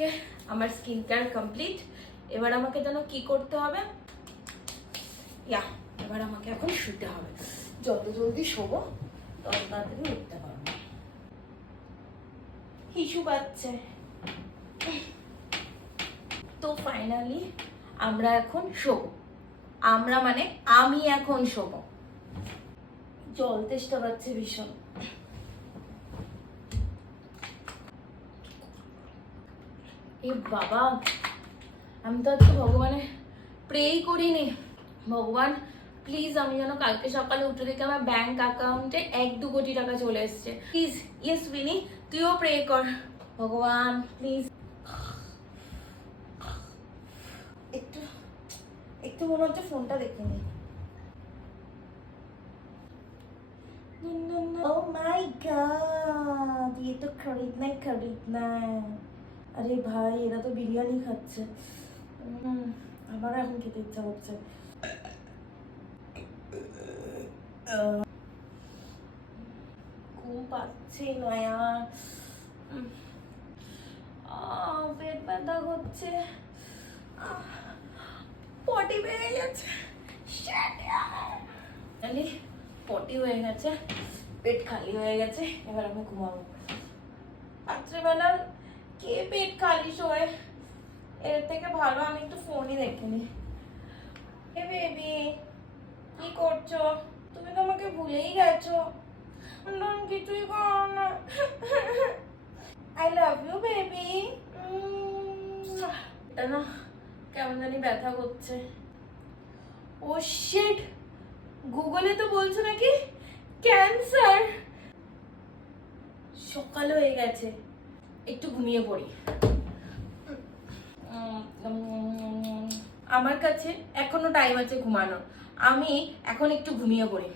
আজকে আমার skin care complete. এবার আমাকে যেন কি করতে হবে, এবার আমাকে এখন শুতে হবে। যত জলদি শোবো তত তাড়াতাড়ি উঠতে পারবো। হিসু পাচ্ছে। তো ফাইনালি আমরা এখন শোবো। আমরা মানে আমি এখন শোবো। জল তেষ্টা পাচ্ছে ভীষণ। এ বাবা, আমি তো আজকে ভগবানের প্রেই করিনি। ভগবান প্লিজ আমি যেন কালকে সকালে উঠে দেখে আমার ব্যাংক অ্যাকাউন্টে 1-2 কোটি টাকা চলে এসছে। প্লিজ ইয়েস বিনি, তুইও প্রে কর। ভগবান প্লিজ। একটু একটু মনে হচ্ছে ফোনটা দেখে নি। Oh my God, ये तो खरीदना ही खरीदना है। আরে ভাই, এরা তো বিরিয়ানি খাচ্ছে। আমার এখন খেতে ইচ্ছা করছে। ঘুম পাচ্ছে না यार, পেট ব্যথা করছে, পটি বেড়ে গেছে। পটি হয়ে গেছে, পেট খালি হয়ে গেছে। এবার আমি ঘুমাবো। রাত্রেবেলা কে পেট খালি শোয়? এর থেকে ভালো আমি একটু ফোনই দেখে নি। হে বেবি, কি করছো? তুমি তো আমাকে ভুলেই গেছো। কিছুই করো না। I love you baby. এটা না কেমন জানি ব্যথা করছে। ও শিট, গুগলে তো বলছো নাকি ক্যান্সার। সকাল হয়ে গেছে, একটু ঘুমিয়ে পড়ি। আমার কাছে এখনো টাইম আছে ঘুমানোর। আমি এখন একটু ঘুমিয়ে পড়ি।